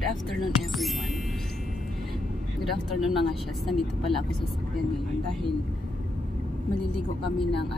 Good afternoon everyone. Good afternoon na nga siya. Nandito pala ako sa sakyan ngayon dahil maliligo kami ng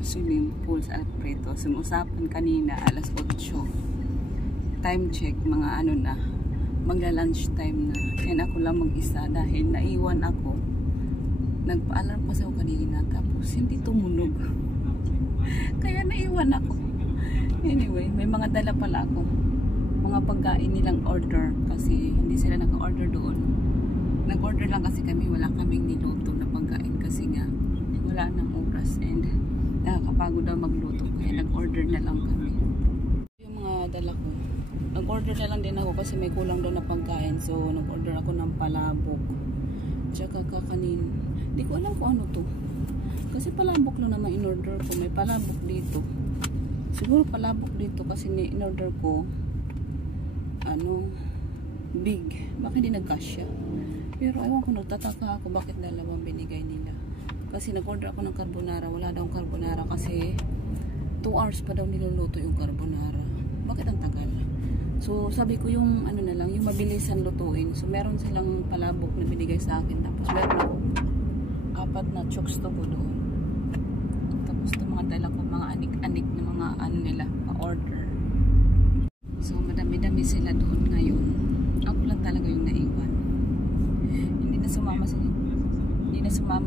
swimming pool sa Alfredo. Sumusapan kanina alas 8. Time check mga magla-lunch time na. Yan ako lang mag-isa dahil naiwan ako. Nagpa-alarm pa ako kanina tapos hindi tumunog. Kaya naiwan ako. Anyway, may mga dala pala ako. Mga pagkain nilang order kasi hindi sila naka-order doon. Nag-order lang kasi kami, wala kaming niluto na pagkain kasi nga wala nang oras and nakakapagod daw magluto kaya nag-order na lang kami. Yung mga dala ko, nag-order na lang din ako kasi may kulang daw na pagkain, so nag-order ako ng palabok tsaka kakanin. Hindi ko alam kung ano to kasi palabok lang naman in-order ko. May palabok dito, siguro palabok dito kasi in-order ko big, bakit hindi nagkasya? Pero ewan ko, nagtataka ako bakit dalawang binigay nila. Kasi nag-order ako ng carbonara, wala daw carbonara kasi 2 hours pa daw niluluto yung carbonara. Bakit ang tagal? So sabi ko yung na lang, yung mabilisan lutuin. So meron silang palabok na binigay sa akin. Tapos meron ako 4 na chokes to go doon. Tapos ito mga dala ko, mga anik-anik na mga nila, pa-order. So madami-dami sila doon ngayon. Ako lang talaga yung naiwan. Hindi na sumama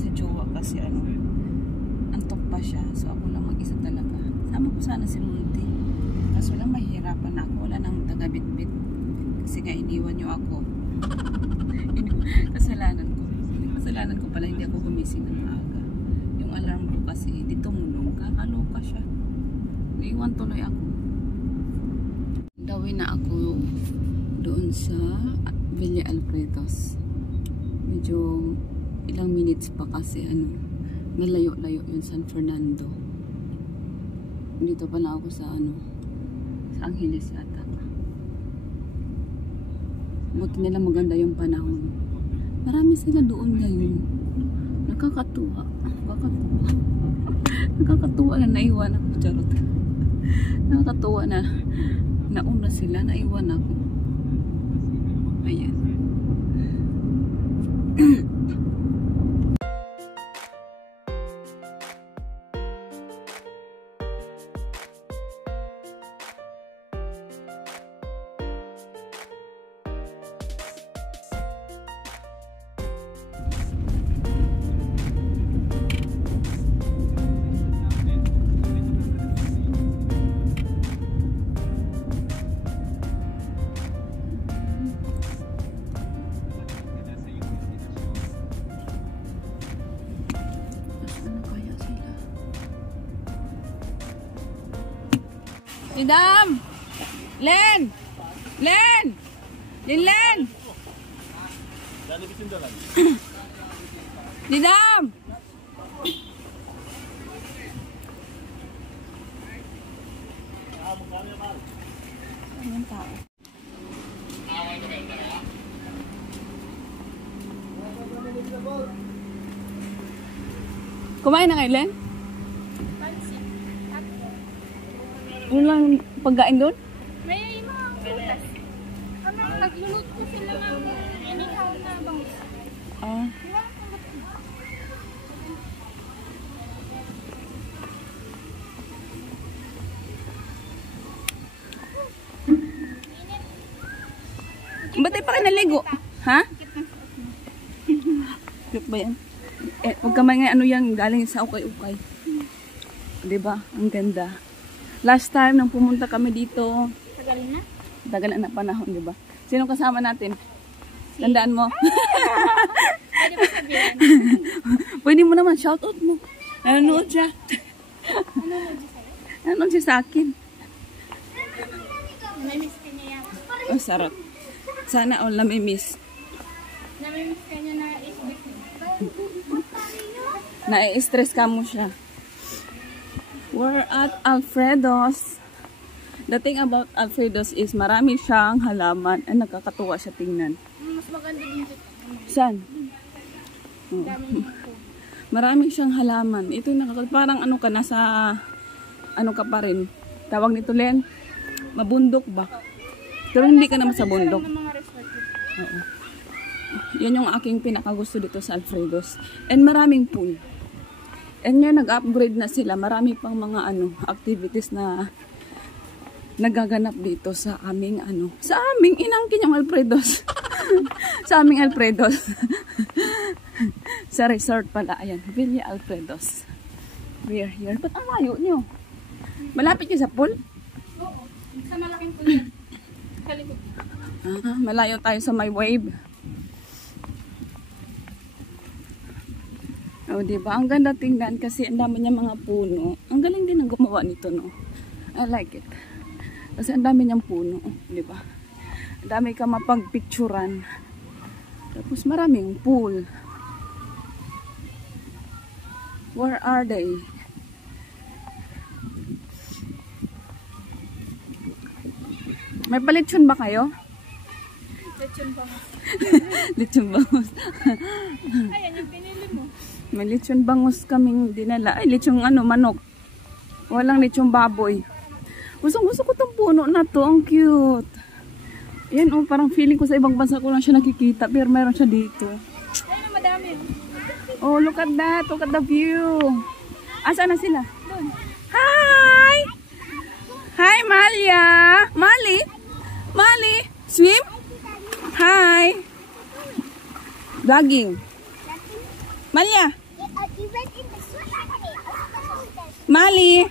si jowa kasi antok pa siya. So ako lang mag-isa talaga. Sama ko sana si Monty. Kaso lang mahihirapan na ako. Wala nang taga-bit-bit. Kasi nga iniwan niyo ako. Kasalanan ko pala hindi ako gumising ng maaga. Yung alarm ko kasi hindi tumunog. Kakaloka siya. Naiwan tuloy ako. Dawin na ako doon sa Villa Alfredos. Medyo ilang minutes pa kasi malayo-layo yung San Fernando. Dito pala ako sa sa Angeles yata. Buti nila maganda yung panahon. Marami sila doon ngayon. Nakakatuwa. Nakakatuwa na naiwan ako. Charot. Nakakatuwa na nauna sila, naiwan ako. Ayan. Didam! Len! Didam! Anong tao? Kumain na kayo, Len? Ano lang pagkain doon? May mga prutas. Nagluluto sila ng inihaw na bangus. Ba't ay pa kayo naligo? Ha? Cute ba yan? Huwag ka may yan, galing sa ukay-ukay. Diba? Ang ganda. Last time nang pumunta kami dito, tagal na panahon, di ba? Sino kasama natin? Tandaan mo? Pwede mo sabihin? Pwede mo naman, shout out mo. Nanonood siya. Nanonood siya sa akin. Namimiss ka niya yan. Oh, sarap. Sana all namimiss. Namimiss ka niya na isbit mo. Na-stress ka mo siya. We're at Alfredos. The thing about Alfredos is marami siyang halaman. Nakakatuwa siya tingnan. Mas maganda din dito. Saan? Marami siyang halaman. Ito parang nasa ka pa rin. Tawag nito, Len? Mabundok ba? Pero hindi ka naman sa bundok. Ng mga resort. Oo. Yan yung aking pinakagusto dito sa Alfredos. And maraming pool. And ngayon nag-upgrade na sila. Marami pang mga activities na nagaganap dito sa aming sa aming inangkin yung Alfredos. Sa aming Alfredos. Sa resort pala. Ayan, Villa Alfredos. We are here. Ba't ang layo nyo? Malapit kayo sa pool? Oo. Sa malaking pool yan. Sa likod. Malayo tayo sa may wave. Oh, diba? Ang ganda tingnan kasi ang dami niya mga puno. Ang galing din ang gumawa nito, no? I like it. Kasi ang dami niyang puno, diba? Ang dami ka mapagpicturan. Tapos maraming pool. Where are they? May palitsyon ba kayo? Lechon bangus. Lechon bangus. Ayan, yung pinili mo. May lechon bangus kaming dinala. Ay, lechon manok. Walang lechon baboy. Gusto ko itong puno na to. Ang cute. Yan, parang feeling ko sa ibang bansa ko lang siya nakikita. Pero meron siya dito. Ayun, madami. Oh, look at that. Look at the view. Saan na sila? Doon. Hi! Hi, Malia! Mali! Swim? Hi! Vlogging. Malia! Mali!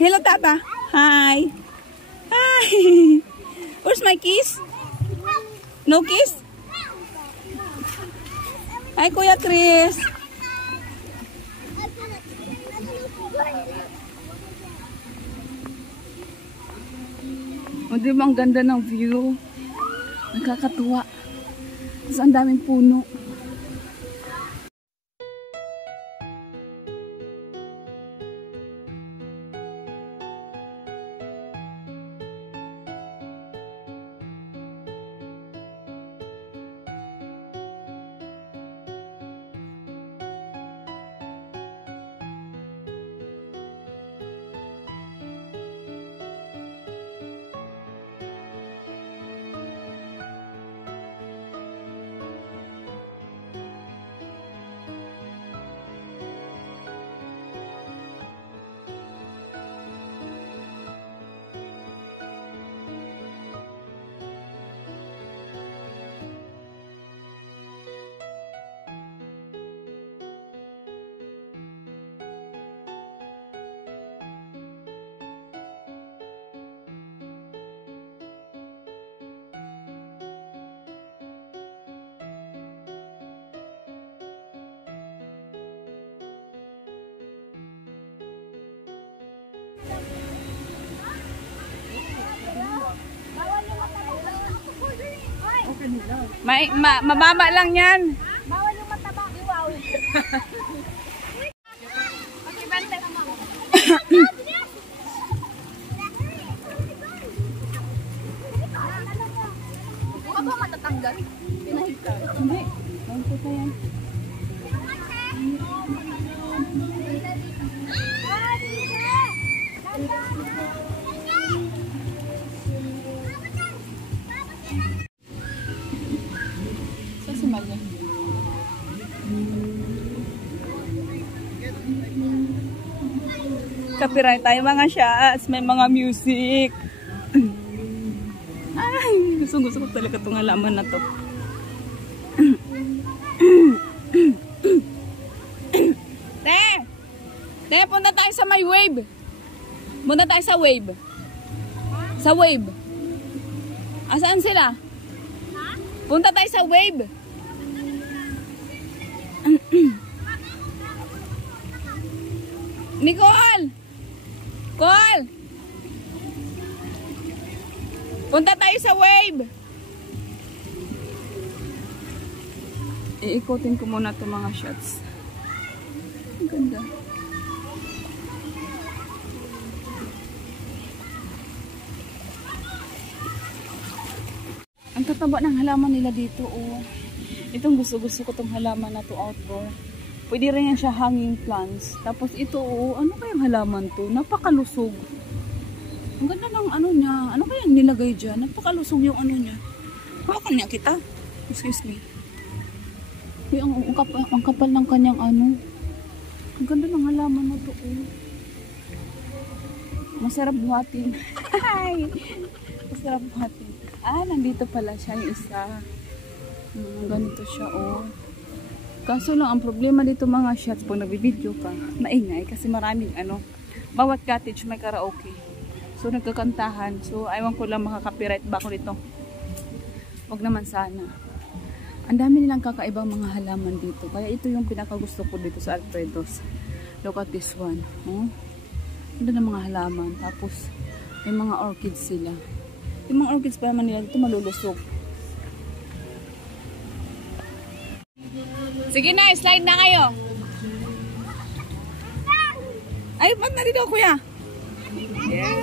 Hello, Tata! Hi! Where's my kiss? No kiss? Hi, Kuya Chris! O, di ba ang ganda ng view? Nakakatuwa. Tapos ang daming puno. Mababa lang yan. Bawal yung mataba. Wow. Okay, bante. Buka ba matatanggal? Pinahig ka. Hindi. Bangko ka yan. Sa Somalia. Copyright tayo mga shots. May mga music. Ay, gusto ko talaga itong halaman na to. Te, punta tayo sa may wave. Punta tayo sa wave. Sa wave. Asaan sila? Punta tayo sa wave. Nicole! Cole! Punta tayo sa wave. Iikutin ko muna itong mga shots. Ang ganda. Ang tataba ng halaman nila dito, oh. Itong gusto ko itong halaman na to outdoor. Pwede rin yan siya hanging plants. Tapos ito, oh, ano kayang halaman to? Napakalusog. Ang ganda ng ano niya. Ano kaya nilagay dyan? Napakalusog yung ano niya. Hawakan niya kita. Excuse me. Uy, ang kapal ng kanyang ano. Ang ganda ng halaman na to. Oh. Masarap buhatin. Masarap buhatin. Ah, nandito pala siya yung isa. Ganito siya, oh. Kaso lang, ang problema dito mga shots, pag nag-video ka, maingay kasi maraming ano, bawat cottage may karaoke. So, nagkakantahan. So, aywan ko lang makaka-copyright ba ako dito. Wag naman sana. Ang dami nilang kakaibang mga halaman dito. Kaya ito yung pinakagusto ko dito sa Alfredo's. Look at this one. Oh. Ganda ng mga halaman. Tapos, may mga orchids sila. Yung mga orchids pa naman nila dito malulusog. Sige na, slide na kayo. Ay, ba't na dito, kuya? Yeah.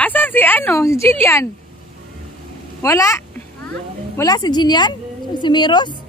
Asan si ano? Si Jillian? Wala? Wala si Jillian? Si Miros?